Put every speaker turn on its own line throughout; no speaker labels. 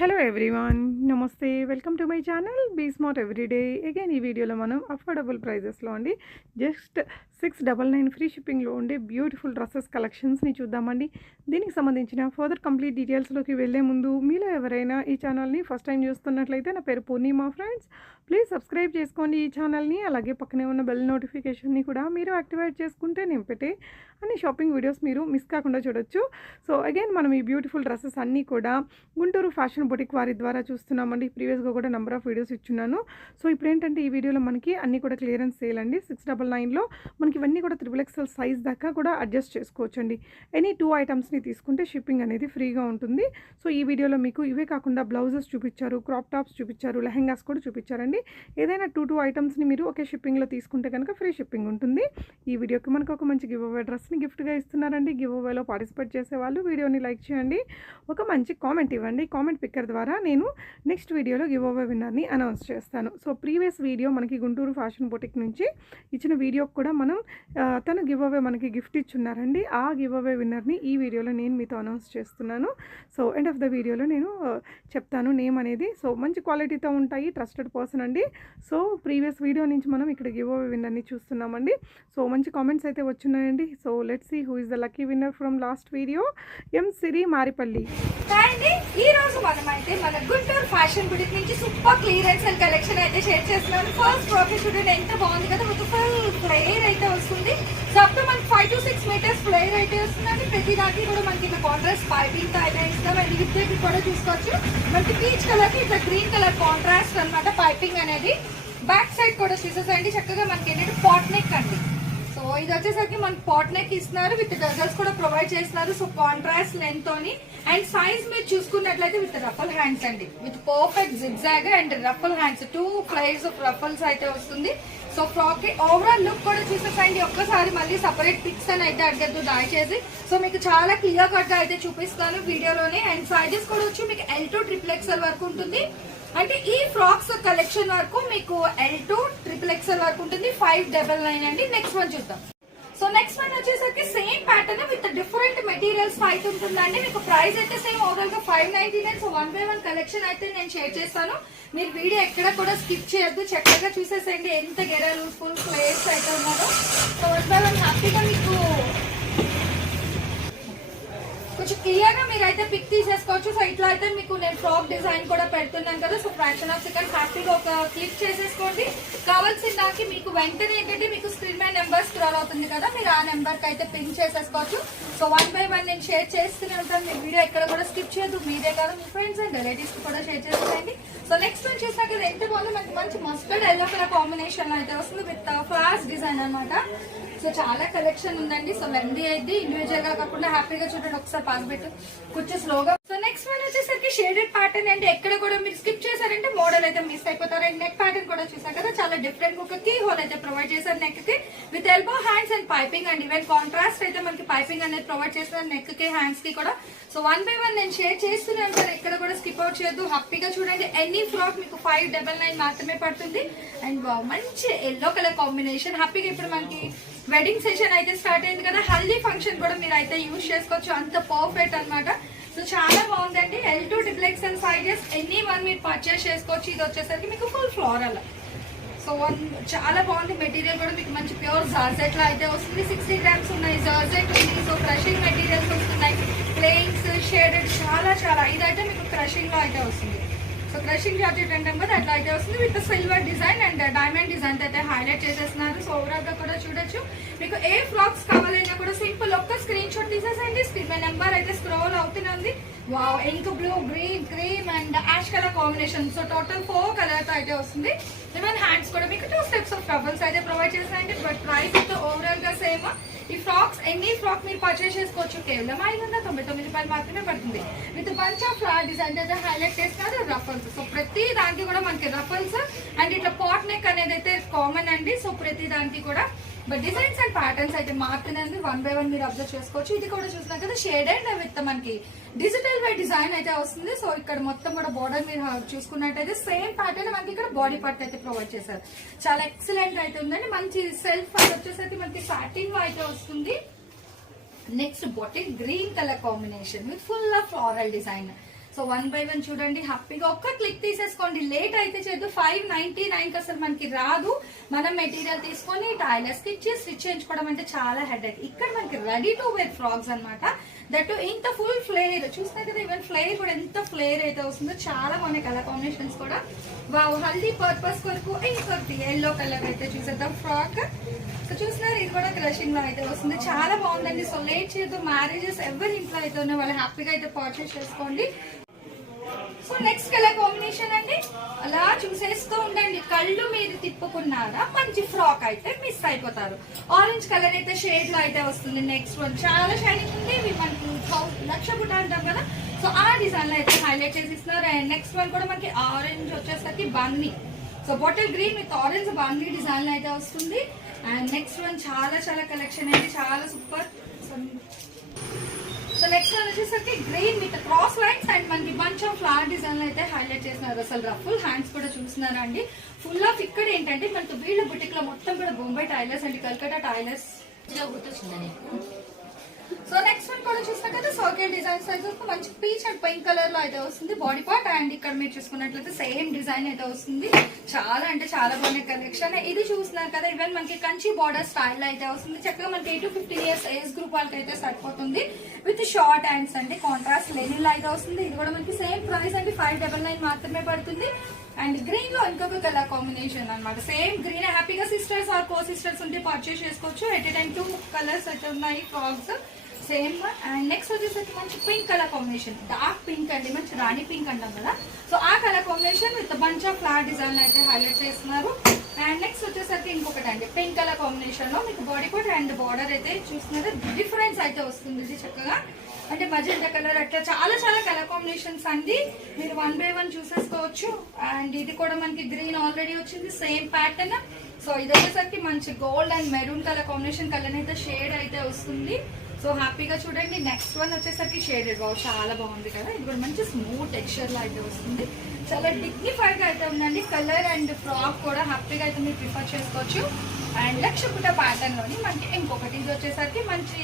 Hello everyone నమస్తే welcome to my channel be smart everyday again ఈ వీడియోలో మనం అఫోర్డబుల్ ప్రైజెస్లో అండి just six double nine free షిప్పింగ్లో ఉండే బ్యూటిఫుల్ డ్రెస్సెస్ కలెక్షన్స్ని చూద్దామండి. దీనికి సంబంధించిన ఫర్దర్ కంప్లీట్ డీటెయిల్స్లోకి వెళ్ళే ముందు మీలో ఎవరైనా ఈ ఛానల్ని ఫస్ట్ టైం చూస్తున్నట్లయితే నా పేరు పూర్ణిమా ఫ్రెండ్స్. ప్లీజ్ సబ్స్క్రైబ్ చేసుకోండి ఈ ఛానల్ని అలాగే పక్కనే ఉన్న బెల్ నోటిఫికేషన్ని కూడా మీరు యాక్టివేట్ చేసుకుంటే నేను పెట్టే అన్ని షాపింగ్ వీడియోస్ మీరు మిస్ కాకుండా చూడొచ్చు. సో అగైన్ మనం ఈ బ్యూటిఫుల్ డ్రెస్సెస్ అన్నీ కూడా గుంటూరు ఫ్యాషన్ బొటిక్ వారి ద్వారా చూస్తున్నామండి. ప్రీవియస్గా కూడా నెంబర్ ఆఫ్ వీడియోస్ ఇచ్చున్నాను. సో ఇప్పుడు ఏంటంటే ఈ వీడియోలో మనకి అన్నీ కూడా క్లియరెన్స్ సేల్ అండి. సిక్స్ డబల్ నైన్లో మనకి ఇవన్నీ కూడా త్రిబుల్ ఎక్సెల్ సైజ్ దాకా కూడా అడ్జస్ట్ చేసుకోవచ్చండి. ఎనీ టూ ఐటమ్స్ని తీసుకుంటే షిప్పింగ్ అనేది ఫ్రీగా ఉంటుంది. సో ఈ వీడియోలో మీకు ఇవే కాకుండా బ్లౌజెస్ చూపించారు క్రాప్ టాప్స్ చూపించారు లెహెంగాస్ కూడా చూపించారండి. ఏదైనా టూ టూ ఐటమ్స్ని మీరు ఒకే షిప్పింగ్లో తీసుకుంటే కనుక ఫ్రీ షిప్పింగ్ ఉంటుంది. ఈ వీడియోకి మనకు ఒక మంచి గివ్ అవే డ్రెస్ని గిఫ్ట్గా ఇస్తున్నారండి. గివ్ అవేలో పార్టిసిపేట్ చేసే వాళ్ళు వీడియోని లైక్ చేయండి. ఒక మంచి కామెంట్ ఇవ్వండి. కామెంట్ పిక్కర్ ద్వారా నేను నెక్స్ట్ వీడియోలో గివ్ అవే విన్నర్ని అనౌన్స్ చేస్తాను. సో ప్రీవియస్ వీడియో మనకి గుంటూరు ఫ్యాషన్ బొటిక్ నుంచి ఇచ్చిన వీడియోకి కూడా మనం తను గివ్ అవే మనకి గిఫ్ట్ ఇచ్చున్నారండి. ఆ గివ్ అవే విన్నర్ని ఈ వీడియోలో నేను మీతో అనౌన్స్ చేస్తున్నాను. సో ఎండ్ ఆఫ్ ద వీడియోలో నేను చెప్తాను నేమ్ అనేది. సో మంచి క్వాలిటీతో ఉంటాయి ట్రస్టెడ్ పర్సన్ అండి. సో ప్రీవియస్ వీడియో నుంచి మనం ఇక్కడ గివ్ అవే విన్నర్ని చూస్తున్నామండి. సో మంచి కామెంట్స్ అయితే వచ్చున్నాయండి. So let see who is the lucky winner from last video M Siri Maripalli
ఈ రోజు మన గుంటూరు ఫ్యాషన్ బుటిక్ నుంచి సూపర్ క్లియరెన్స్ అండ్ కలెక్షన్ అయితే షేర్ చేస్తున్నాను ఫస్ట్ ప్రాఫిట్ చూడండి ఎంత బాగుంది కదా ఫుల్ ఫ్లేర్ అయితే వస్తుంది. సో అప్పుడు మనకి five to six meters flare అయితే వస్తుందండి. ప్రతి దానికి కూడా మనకి ఇట్లా కాంట్రాస్ట్ పైపింగ్తో అయితే ఇస్తాం అండ్ లిప్ కూడా చూసుకోవచ్చు. మనకి పీచ్ కలర్కి ఇట్లా గ్రీన్ కలర్ కాంట్రాస్ట్ అన్నమాట పైపింగ్ అనేది. బ్యాక్ సైడ్ కూడా చూసేసండి చక్కగా మనకి ఏంటంటే పాట్ నెక్ అండి. సో ఇది వచ్చేసరికి మనకి పాట్ నెక్ ఇస్తున్నారు. విత్ డజల్స్ కూడా ప్రొవైడ్ చేస్తున్నారు. సో కాంట్రాస్ట్ లెంత్ తోని. అండ్ సైజ్ మీరు చూసుకున్నట్లయితే విత్ రఫల్ హ్యాండ్స్ అండి. With perfect zigzag and ruffle hands two place of ruffles అయితే వస్తుంది. సో ఫ్రాక్ ఓవరాల్ లుక్ కూడా చూసేసండి ఒక్కసారి మళ్ళీ సపరేట్ పిక్స్ అని అయితే అడగద్దు దయచేసి. సో మీకు చాలా క్లియర్ కట్గా అయితే చూపిస్తాను వీడియోలోనే. అండ్ సైజెస్ కూడా వచ్చి మీకు ఎల్ టు ట్రిపుల్ ఎక్స్ఎల్ వరకు ఉంటుంది. అంటే ఈ ఫ్రాక్స్ కలెక్షన్ వరకు మీకు ఎల్ టు ట్రిపుల్ ఎక్స్ఎల్ వరకు ఉంటుంది. ఫైవ్ డబల్ నైన్ అండి. నెక్స్ట్ వన్ చూద్దాం. సో నెక్స్ట్ వన్ వచ్చేసరికి same pattern with different materials fight ఉంటుందండి. మీకు ప్రైస్ అయితే సేమ్ ఓవరాల్గా five ninety nine so one by one collection అయితే నేను షేర్ చేస్తాను. మీరు వీడియో ఎక్కడ కూడా స్కిప్ చేయొద్దు. చక్కగా చూసేసేయండి. ఎంత గెరలు ఫుల్ ప్లేస్ అయితే ఉన్నారో సో వన్ బై వన్ హ్యాపీగా మీకు కొంచెం క్లియర్గా మీరు అయితే పిక్ తీసేసుకోవచ్చు. సో ఇట్లా అయితే మీకు నేను ఫ్రాక్ డిజైన్ కూడా పెడుతున్నాను కదా. సో ఫ్రాక్షన్ ఆఫ్ సెకండ్ హ్యాపీగా ఒక క్లిక్ చేసేసుకోండి. కావాల్సిన దానికి మీకు వెంటనే ఏంటంటే మీకు స్క్రీన్ మీద నెంబర్ స్క్రాల్ అవుతుంది కదా. మీరు ఆ నెంబర్కి అయితే పిన్ చేసేసుకోవచ్చు. సో వన్ బై వన్ నేను షేర్ చేస్తూనే ఉంటాను. మీ వీడియో ఎక్కడ కూడా స్కిప్ చేయదు మీరే కాదు మీ ఫ్రెండ్స్ అండ్ రిలేటివ్స్ కూడా షేర్ చేసేయండి సో నెక్స్ట్ వన్ చూసాక ఇది ఎంత బాగుంది మనకి మంచి మస్టర్డ్ ఎల్లో కలర్ కాంబినేషన్ అయితే వస్తుంది విత్ ఫ్లాస్ డిజైన్ అన్నమాట. సో చాలా కలెక్షన్ ఉందండి. సో లెందీ అయితే ఇండివిజువల్గా కాకుండా హ్యాపీగా చూడండి. ఒకసారి పాస్ కొంచెం స్లోగా సో నెక్స్ట్ వన్ వచ్చేసరికి షేడెడ్ ప్యాటర్న్ అంటే ఎక్కడ కూడా మీరు స్కిప్ చేశారంటే మోడల్ అయితే మిస్ అయిపోతారు. అండ్ నెక్ ప్యాటర్న్ కూడా చూసారు కదా చాలా డిఫరెంట్ ఒక కీ హోల్ అయితే ప్రొవైడ్ చేశారు నెక్కి. With elbow hands and piping and. Even contrast అయితే మనకి పైపింగ్ అనేది ప్రొవైడ్ చేస్తారు నెక్కి హ్యాండ్స్కి కూడా. సో వన్ బై వన్ నేను షేర్ చేస్తున్నాను సార్. ఎక్కడ కూడా స్కిప్ అవుట్ చేయొద్దు. హ్యాపీగా చూడండి. ఎనీ ఫ్రాక్ మీకు ఫైవ్ డబల్ నైన్ మాత్రమే పడుతుంది. అండ్ మంచి ఎల్లో కలర్ కాంబినేషన్ హ్యాపీగా ఇప్పుడు మనకి వెడ్డింగ్ సెషన్ అయితే స్టార్ట్ అయింది కదా. హల్దీ ఫంక్షన్ కూడా మీరు అయితే యూజ్ చేసుకోవచ్చు. అంత పర్ఫెక్ట్ అన్నమాట. సో చాలా బాగుందండి. L to duplex and sizes any one మీరు పర్చేస్ చేసుకోవచ్చు. ఇది వచ్చేసరికి మీకు ఫుల్ ఫ్లోరల్ సో వన్ చాలా బాగుంది మెటీరియల్ కూడా. మీకు మంచి ప్యూర్ జార్జెట్లో అయితే వస్తుంది. సిక్స్టీ గ్రామ్స్ ఉన్నాయి. జార్జెట్ ఉంది. సో క్రషింగ్ మెటీరియల్స్ వస్తున్నాయి. ప్లేయింగ్స్ షేడెడ్ చాలా చాలా. ఇదైతే మీకు క్రషింగ్లో అయితే వస్తుంది. సో క్రషింగ్ జార్జెట్ అంటే కదా అట్లా అయితే వస్తుంది. With silver design and diamond design అయితే హైలైట్ చేసేస్తున్నారు. సో ఓవరాల్గా కూడా చూడొచ్చు. మీకు ఏ ఫ్రాక్స్ కావాలైనా కూడా సింపుల్ ఒక్క స్క్రీన్ షాట్ తీసేసండి స్క్రీన్ నెంబర్ అయితే స్క్రోల్ అవుతూనే ఉంది. Wow ink blue green cream and ash colour combination so total four colours అయితే వస్తుంది. ఈవెన్ హ్యాండ్స్ కూడా మీకు టూ స్టెప్స్ ఆఫ్ ట్రబుల్స్ అయితే ప్రొవైడ్ చేస్తాయండి బట్ ప్రైస్ అయితే ఓవరాల్గా సేమ్ ఈ ఫ్రాక్స్ ఎన్ని ఫ్రాక్ మీరు పర్చేస్ చేసుకోవచ్చు? కేవలం ఐదు వందల తొంభై తొమ్మిది రూపాయలు మాత్రమే పడుతుంది. With bunch of flower design అయితే హైలైట్ చేస్తారు రఫల్స్ సో ప్రతి దానికి కూడా మనకి రఫల్స్ అండ్ ఇట్లా పాట్ నెక్ అనేది అయితే కామన్ అండి. సో ప్రతి దానికి కూడా బట్ డిజైన్స్ అండ్ ప్యాటర్న్స్ అయితే మాత్రమే వన్ బై వన్ మీరు అబ్జర్వ్ చేసుకోవచ్చు. ఇది కూడా చూసినా కదా షేడ్ అండ్ విత్ మనకి. డిజిటల్ బై డిజైన్ అయితే వస్తుంది. సో ఇక్కడ మొత్తం కూడా బోర్డర్ మీరు చూసుకున్నట్టయితే సేమ్ ప్యాటర్న్ మనకి ఇక్కడ బాడీ పార్ట్ అయితే ప్రొవైడ్ చేశారు. చాలా ఎక్సలెంట్ అయితే ఉందండి. మంచి సెల్ఫ్ అది వచ్చేసరికి మనకి సాటిన్ అయితే వస్తుంది. Next bottle green colour combination with full of floral design so one by one చూడండి హ్యాపీగా ఒక్క క్లిక్ తీసేసుకోండి. లేట్ అయితే చేద్దు ఫైవ్ నైన్టీ నైన్కి అసలు మనకి రాదు. మనం మెటీరియల్ తీసుకొని టైలర్స్ స్టిచ్ చేసి స్టిచ్ చేయించుకోవడం అంటే చాలా హెడ్ ఇక్కడ మనకి రెడీ టు వేర్ ఫ్రాక్స్ అన్నమాట. దట్ ఇంత ఫుల్ ఫ్లేర్ చూస్తే కదా ఈవెన్ ఫ్లేర్ కూడా ఎంత ఫ్లేర్ అయితే వస్తుందో చాలా బాగున్నాయి కలర్ కాంబినేషన్స్ కూడా. వావ్ హల్దీ పర్పస్ కొరకు ఇంకొకటి ఎల్లో కలర్ అయితే చూసేద్దాం ఫ్రాక్ సో చూసినారు? ఇది కూడా క్రషింగ్లో అయితే వస్తుంది. చాలా బాగుందండి. సో లేట్ చేయదు మ్యారేజెస్ ఎవరి ఇంట్లో అయితే ఉన్నాయో వాళ్ళు హ్యాపీగా అయితే పర్చేస్ చేసుకోండి. సో నెక్స్ట్ కలర్ కాంబినేషన్ అండి. అలా చూసేస్తూ ఉండండి. కళ్ళు మీరు తిప్పుకున్నారా? మంచి ఫ్రాక్ అయితే మిస్ అయిపోతారు. ఆరెంజ్ కలర్ అయితే షేడ్లో అయితే వస్తుంది. నెక్స్ట్ వన్ చాలా షైనింగ్ ఉంది. మనకి లక్ష పుట్ట అంటాం కదా. సో ఆ డిజైన్లో అయితే హైలైట్ చేసి ఇస్తున్నారు అండ్ నెక్స్ట్ వన్ కూడా మనకి ఆరెంజ్ వచ్చేసరికి Bunny so bottle green with orange బాందీ డిజైన్లో అయితే వస్తుంది. అండ్ నెక్స్ట్ వన్ చాలా చాలా కలెక్షన్ అయితే చాలా సూపర్ సో నెక్స్ట్ వన్ వచ్చేసరికి green with cross lines and మనకి బంచ్ ఆఫ్ ఫ్లవర్ డిజైన్లు అయితే హైలైట్ చేసినారు అసలు రఫుల్ హ్యాండ్స్ కూడా చూస్తున్నారా అండి? ఫుల్ ఆఫ్ ఇక్కడ ఏంటంటే మనకి వీళ్ళ బుటిక్లో మొత్తం కూడా Bombay tailors and Calcutta tailors.
గుర్తొచ్చిందని
so next one కూడా చూస్తాం కదా సర్కిల్ డిజైన్ సైజ్ మంచి పీచ్ అండ్ పింక్ కలర్లో అయితే వస్తుంది. బాడీ పార్ట్ అండ్ ఇక్కడ మీరు చూసుకున్నట్లయితే సేమ్ డిజైన్ అయితే వస్తుంది. చాలా అంటే చాలా బాగున్నాయి కలెక్షన్ ఇది చూస్తున్నారు కదా ఈవెన్ మనకి కంచి బార్డర్ స్టైల్ అయితే వస్తుంది. చక్కగా మనకి eight to fifteen years age group వాళ్ళకి అయితే సరిపోతుంది. విత్ షార్ట్ హ్యాండ్స్ అండి కాంట్రాస్ట్ లెనిల్ అయితే వస్తుంది. ఇది కూడా మనకి సేమ్ ప్రైస్ అండి ఫైవ్ డబల్ నైన్ మాత్రమే పడుతుంది. అండ్ గ్రీన్లో ఇంకొక కలర్ కాంబినేషన్ అన్నమాట. సేమ్ గ్రీన్ హ్యాపీగా సిస్టర్స్ ఆర్ కో సిస్టర్స్ ఉంటే పర్చేస్ చేసుకోవచ్చు. At a time two colours అయితే ఉన్నాయి ఫ్రాక్స్ సేమ్ అండ్ నెక్స్ట్ వచ్చేసరికి మంచి pink colour combination dark pink అండి మంచి రాణి పింక్ అంటాం కదా. సో ఆ colour combination with bunch of flat design అయితే హైలైట్ చేస్తున్నారు. అండ్ నెక్స్ట్ వచ్చేసరికి ఇంకొకటి అండి పింక్ కలర్ కాంబినేషన్లో మీకు బాడీ కోట్ అండ్ బార్డర్ అయితే చూస్తున్నారు. డిఫరెన్స్ అయితే వస్తుంది చక్కగా. అంటే మజెంటా కలర్ అట్లా చాలా చాలా కలర్ కాంబినేషన్స్ అండి. మీరు వన్ బై వన్ చూసేసుకోవచ్చు. అండ్ ఇది కూడా మనకి గ్రీన్ ఆల్రెడీ వచ్చింది సేమ్ ప్యాటర్న్ సో ఇది వచ్చేసరికి మంచి gold and maroon colour combination colour అయితే షేడ్ అయితే వస్తుంది. సో హ్యాపీగా చూడండి. నెక్స్ట్ వన్ వచ్చేసరికి షేడెడ్ బాగు చాలా బాగుంది కదా. ఇది కూడా మంచి స్మూత్ టెక్స్చర్లో అయితే వస్తుంది. చాలా డిగ్నిఫైడ్గా అయితే ఉందండి. కలర్ అండ్ ఫ్రాక్ కూడా హ్యాపీగా అయితే మీరు ప్రిఫర్ చేసుకోవచ్చు. అండ్ లక్ష ప్యాటర్న్లోని మనకి ఇంకొకటి ఇది వచ్చేసరికి మంచి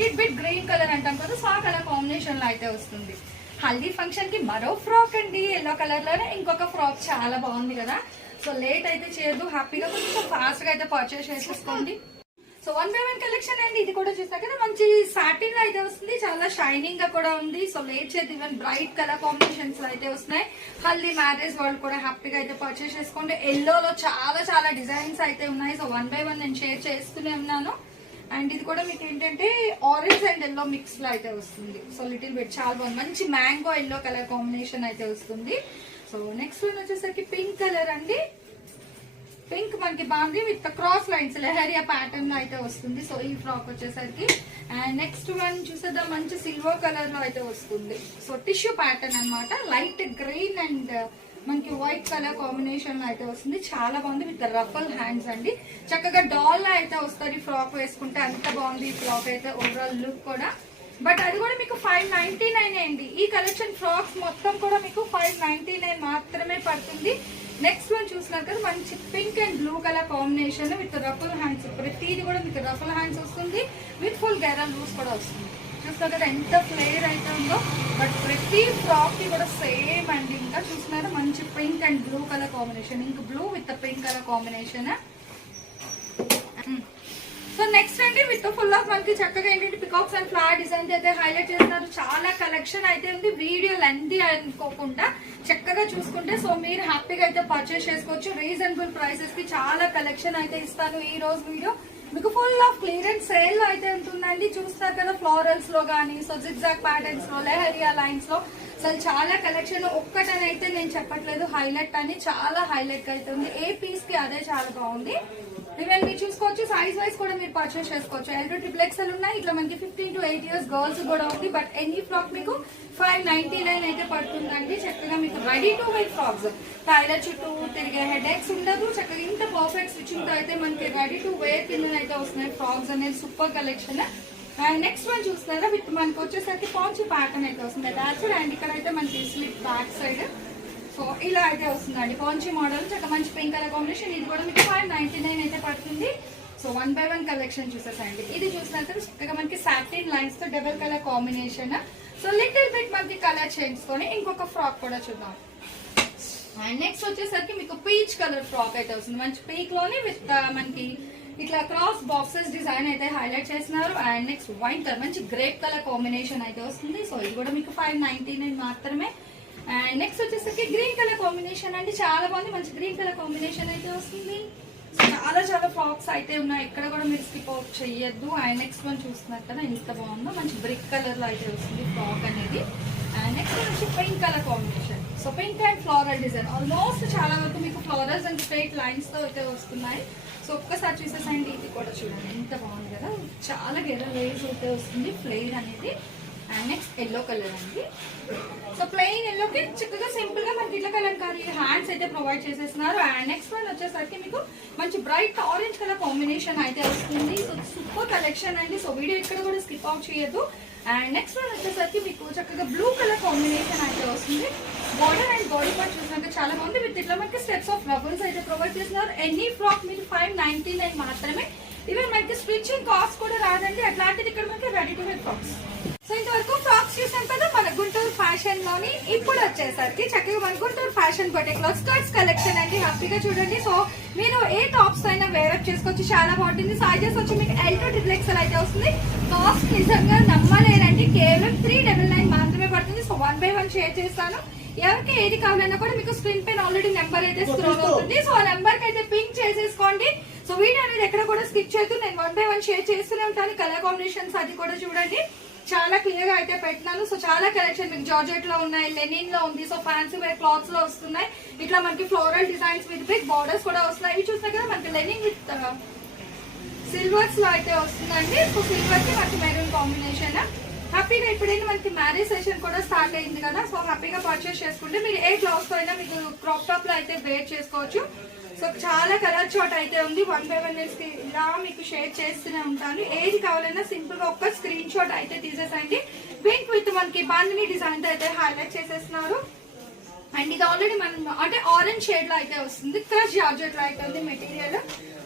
డిట్ బిట్ గ్రీన్ కలర్ అంటాం కదా. సో ఆ కలర్ కాంబినేషన్లో అయితే వస్తుంది. హల్దీ ఫంక్షన్కి మరో ఫ్రాక్ అండి. ఎల్లో కలర్లోనే ఇంకొక ఫ్రాక్ చాలా బాగుంది కదా. సో లేట్ అయితే చేయదు హ్యాపీగా కొంచెం ఫాస్ట్గా అయితే పర్చేస్ చేసేసుకోండి. So one by one collection అండి. ఇది కూడా చూసా కదా మంచి సాటిన్లో అయితే వస్తుంది. చాలా షైనింగ్గా కూడా ఉంది. సో లేట్ చేద్ది ఈవెన్ బ్రైట్ కలర్ కాంబినేషన్స్లో అయితే వస్తున్నాయి. హల్దీ మ్యారేజ్ వాళ్ళు కూడా హ్యాపీగా అయితే పర్చేస్ చేసుకోండి ఎల్లో లో చాలా చాలా డిజైన్స్ అయితే ఉన్నాయి. సో వన్ బై వన్ నేను షేర్ చేస్తూనే ఉన్నాను. అండ్ ఇది కూడా మీకు ఏంటంటే ఆరెంజ్ అండ్ ఎల్లో మిక్స్లో అయితే వస్తుంది. సో లిటిల్ బిట్ చాలా బాగుంది. మంచి మ్యాంగో ఎల్లో కలర్ కాంబినేషన్ అయితే వస్తుంది. సో నెక్స్ట్ వన్ వచ్చేసరికి పింక్ కలర్ అండి. పింక్ మనకి బాగుంది విత్ క్రాస్ లైన్స్ లెహరియా ప్యాటర్న్లో అయితే వస్తుంది. సో ఈ ఫ్రాక్ వచ్చేసరికి అండ్ నెక్స్ట్ వన్ చూసేద్దాం మంచి సిల్వర్ కలర్లో అయితే వస్తుంది. సో టిష్యూ ప్యాటర్న్ అనమాట లైట్ గ్రీన్ అండ్ మనకి వైట్ కలర్ కాంబినేషన్లో అయితే వస్తుంది. చాలా బాగుంది విత్ రఫల్ హ్యాండ్స్ అండి. చక్కగా డాల్లో అయితే వస్తుంది ఫ్రాక్ వేసుకుంటే అంత బాగుంది ఈ ఫ్రాక్ అయితే ఓవరాల్ లుక్ కూడా. బట్ అది కూడా మీకు ఫైవ్ నైన్టీ నైన్ అండి. ఈ కలెక్షన్ ఫ్రాక్స్ మొత్తం కూడా మీకు ఫైవ్ నైన్టీ నైన్ మాత్రమే పడుతుంది. నెక్స్ట్ వన్ చూసినాక మంచి pink and blue colour combination with ruffle hands ప్రతిది కూడా మీకు రఫుల్ హ్యాండ్స్ వస్తుంది. విత్ ఫుల్ గెరా లూస్ కూడా వస్తుంది. చూస్తున్నారు కదా ఎంత ఫ్లేర్ అయితే ఉందో. బట్ ప్రతి ఫ్రాక్కి కూడా సేమ్ అండి. ఇంకా చూస్తున్నారా మంచి pink and blue colour combination ఇంక blue with pink colour combination so next అండి విత్ ఫుల్ ఆఫ్ మనకి చక్కగా ఏంటంటే పికాక్స్ అండ్ ఫ్లవర్ డిజైన్స్ అయితే హైలైట్ చేస్తున్నారు. చాలా కలెక్షన్ అయితే ఉంది. వీడియో లెంతీ అనుకోకుండా చక్కగా చూసుకుంటే సో మీరు హ్యాపీగా అయితే పర్చేస్ చేసుకోవచ్చు. రీజనబుల్ ప్రైసెస్కి చాలా కలెక్షన్ అయితే ఇస్తాను ఈ రోజు వీడియో మీకు ఫుల్ ఆఫ్ క్లియరెన్స్ సేల్ అయితే ఉంటుందండి. చూస్తారు కదా ఫ్లోరల్స్లో కానీ సో జిగ్జాగ్ ప్యాటర్న్స్లో లెహరియా లైన్స్లో. అసలు చాలా కలెక్షన్ ఒక్కటని అయితే నేను చెప్పట్లేదు హైలైట్ అని. చాలా హైలైట్ అయితే ఉంది. ఏ పీస్కి అదే చాలా బాగుంది. ఈవెన్ మీరు చూసుకోవచ్చు సైజ్ వైజ్ కూడా మీరు పర్చేస్ చేసుకోవచ్చు. ఎల్ టు ట్రిపుల్ ఎక్స్ఎల్ ఉన్నాయి. ఇట్లా మనకి fifteen to eight years girls కూడా ఉంది. బట్ ఎనీ ఫ్రాక్ మీకు ఫైవ్ నైన్టీ నైన్ అయితే పడుతుందండి. చక్కగా మీకు ready to wear frocks tailor చుట్టూ తిరిగే హెడ్ ఎక్స్ ఉండదు. చక్కగా ఇంత పర్ఫెక్ట్ స్టిచ్చింగ్తో అయితే మనకి రెడీ టు వేర్ కింద అయితే వస్తున్నాయి ఫ్రాక్స్ అనేది super collection and next one చూస్తున్నారా? విత్ మనకి వచ్చేసరికి పాంచి ప్యాటర్న్ అయితే వస్తుంది. అటాచ్డ్ అండ్ ఇక్కడ అయితే మనకి స్లిప్ బ్యాక్ సైడ్ సో ఇలా అయితే వస్తుందండి. పాంచి మోడల్ చక్కగా మంచి పింక్ కలర్ కాంబినేషన్ ఇది కూడా మీకు ఫైవ్ నైన్టీ నైన్ అయితే పడుతుంది. So one by one collection చూసేసండి. ఇది చూసినట్టు చక్కగా మనకి satin లైన్స్తో double colour combination so little bit మనకి కలర్ చేయించుకొని ఇంకొక ఫ్రాక్ కూడా చూద్దాం. అండ్ నెక్స్ట్ వచ్చేసరికి మీకు పీచ్ కలర్ ఫ్రాక్ అయితే వస్తుంది. మంచి పీక్లోనే విత్ uh, మనకి ఇట్లా క్రాస్ బాక్సెస్ డిజైన్ అయితే హైలైట్ చేస్తున్నారు. అండ్ నెక్స్ట్ వైట్ కలర్ మంచి గ్రేప్ కలర్ కాంబినేషన్ అయితే వస్తుంది. సో ఇది కూడా మీకు ఫైవ్ నైన్టీ నైన్ మాత్రమే. అండ్ నెక్స్ట్ వచ్చేసరికి గ్రీన్ కలర్ కాంబినేషన్ అండి. చాలా బాగుంది. మంచి గ్రీన్ కలర్ కాంబినేషన్ అయితే వస్తుంది. సో చాలా చాలా ఫ్రాక్స్ అయితే ఉన్నాయి. ఇక్కడ కూడా మీరు స్కిప్ అవుట్ చేయొద్దు అండ్ నెక్స్ట్ వన్ చూస్తున్నారు కదా ఎంత బాగుందో. మంచి బ్రిక్ కలర్లో అయితే వస్తుంది ఫ్రాక్ అనేది. అండ్ నెక్స్ట్ వచ్చి pink colour combination so pink and floral design almost చాలా వరకు మీకు ఫ్లోరల్స్ అండ్ స్ట్రైట్ లైన్స్తో అయితే వస్తున్నాయి. సో ఒక్కసారి చూసేసండి. ఇది కూడా చూడండి. ఎంత బాగుంది కదా. చాలా గెర వేస్ అయితే వస్తుంది. ఫ్లేర్ అనేది. అండ్ నెక్స్ట్ ఎల్లో కలర్ అండి. సో ప్లెయిన్ ఎల్లోకి చక్కగా సింపుల్గా మనకి ఇట్లా కలంకారీ హ్యాండ్స్ అయితే ప్రొవైడ్ చేసేస్తున్నారు. అండ్ నెక్స్ట్ వన్ వచ్చేసరికి మీకు మంచి బ్రైట్ ఆరెంజ్ కలర్ కాంబినేషన్ అయితే వస్తుంది. సో సూపర్ కలెక్షన్ అండి. సో వీడియో ఇక్కడ కూడా స్కిప్ అవుట్ చేయొద్దు. అండ్ నెక్స్ట్ వన్ వచ్చేసరికి మీకు చక్కగా బ్లూ కలర్ కాంబినేషన్ అయితే వస్తుంది. బార్డర్ అండ్ బాడీ పార్ట్ చూసినాక చాలా మంది విత్ ఇట్లా మనకి స్టెప్స్ ఆఫ్ రబుల్స్ అయితే ప్రొవైడ్ చేస్తున్నారు. ఎనీ ఫ్రాక్ మీరు ఫైవ్ నైన్టీ నైన్ మాత్రమే. ఇవే మనకి స్టిచ్చింగ్ కాస్ట్ కూడా రాదండి. అట్లాంటిది ఇక్కడ మనకి ready to wear frocks so ఇంతవరకు ఫ్రాక్స్ చూసాం కదా మన గుంటూరు ఫ్యాషన్లోని ఇప్పుడు వచ్చేసరికి చక్కగా మన గుంటూరు ఫ్యాషన్ బొటిక్లో స్కర్ట్స్ కలెక్షన్ అండి. హ్యాపీగా చూడండి. సో మీరు ఏ టాప్స్ అయినా వేరప్ చేసుకోవచ్చు. చాలా బాగుంటుంది. సైజెస్ వచ్చి మీకు ఎల్ టు అయితే వస్తుంది. కాస్ట్ నిజంగా నమ్మలేరండి. కేవలం త్రీ డబల్ నైన్ మాత్రమే పడుతుంది. So one by one share చేస్తాను. ఎవరికి ఏది కావాలన్నా కూడా మీకు స్క్రీన్ పైన ఆల్రెడీ నెంబర్ అయితే స్క్రోల్ అవుతుంది. సో ఆ నెంబర్ అయితే పింక్ చేసేసుకోండి. సో వీడియో అనేది ఎక్కడ కూడా స్కిప్ చేయొద్దు. నేను వన్ బై వన్ షేర్ చేస్తూనే ఉంటాను. కలర్ కాంబినేషన్స్ అది కూడా చూడండి. చాలా క్లియర్గా అయితే పెట్టినాను సో చాలా కలెక్షన్ మీకు జార్జెట్లో ఉన్నాయి లెనిన్లో ఉంది. సో ఫ్యాన్సీ వేర్ క్లాత్స్లో వస్తున్నాయి. ఇట్లా మనకి floral designs with big borders కూడా వస్తున్నాయి. ఇవి చూసినా కదా మనకి లెనిన్ విత్ సిల్వర్స్లో అయితే వస్తుందండి. సో సిల్వర్కి మనకి మెరూన్ కాంబినేషన్ హ్యాపీగా ఇప్పుడైనా మనకి మ్యారేజ్ సెషన్ కూడా స్టార్ట్ అయింది కదా. సో హ్యాపీగా పర్చేస్ చేసుకుంటే మీరు ఏ క్లాత్తో అయినా మీకు క్రాప్ టాప్లో అయితే వేర్ చేసుకోవచ్చు. సో చాలా కలర్ చాట్ అయితే ఉంది. వన్ బై వన్ ఇలా మీకు షేర్ చేస్తూనే ఉంటాను. ఏది కావాలన్నా సింపుల్గా ఒక్క స్క్రీన్ షాట్ అయితే తీసేసండి పింక్ విత్ మనకి బాందిని డిజైన్తో అయితే హైలైట్ చేసేస్తున్నారు. అండ్ ఇది ఆల్రెడీ మనం అంటే ఆరెంజ్ షేడ్లో అయితే వస్తుంది. క్రష్ జార్జెట్లో అయితే ఉంది మెటీరియల్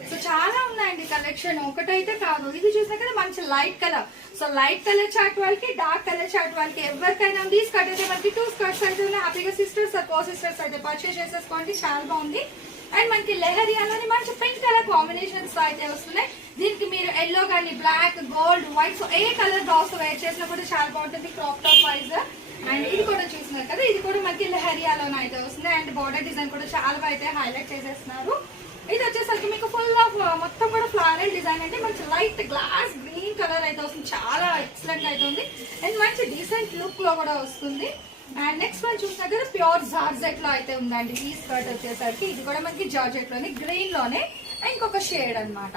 సో చాలా ఉన్నాయండి కలెక్షన్ ఒకటైతే కాదు. ఇది చూసినా కదా మంచి light colour so light colour chat వాళ్ళకి డార్క్ కలర్ చాట్ వాళ్ళకి ఎవరికైనా ఉంది ఈ మనకి టూ స్కర్ట్స్ అయితే ఉన్నాయి. హ్యాపీగా సిస్టర్స్ కో సిస్టర్స్ అయితే పర్చేస్ చేసేసుకోండి. చాలా బాగుంది. అండ్ మనకి లెహరియాలోని మంచి పింక్ కలర్ కాంబినేషన్స్ అయితే వస్తున్నాయి. దీనికి మీరు ఎల్లో కానీ black gold white so a colour blouse wear చేసినా కూడా చాలా బాగుంటుంది క్రాప్ టాప్ వైజ్ అండ్ ఇది కూడా చూస్తున్నారు కదా ఇది కూడా మనకి లెహరియాలోనే అయితే వస్తుంది అండ్ బార్డర్ డిజైన్ కూడా చాలా అయితే హైలైట్ చేసేస్తున్నారు. ఇది వచ్చేసరికి మీకు ఫుల్ ఆఫ్ uh, మొత్తం కూడా ఫ్లారల్ డిజైన్ అంటే మంచి లైట్ గ్లాస్ గ్రీన్ కలర్ అయితే వస్తుంది. చాలా ఎక్సలెంట్ అయితే ఉంది. అండ్ మంచి డీసెంట్ లుక్లో కూడా వస్తుంది. అండ్ నెక్స్ట్ వన్ చూసిన కదా ప్యూర్ జార్జెట్లో అయితే ఉందండి. ఈ స్కర్ట్ వచ్చేసరికి ఇది కూడా మనకి జార్జెట్లోనే గ్రీన్లోనే ఇంకొక షేడ్ అన్నమాట.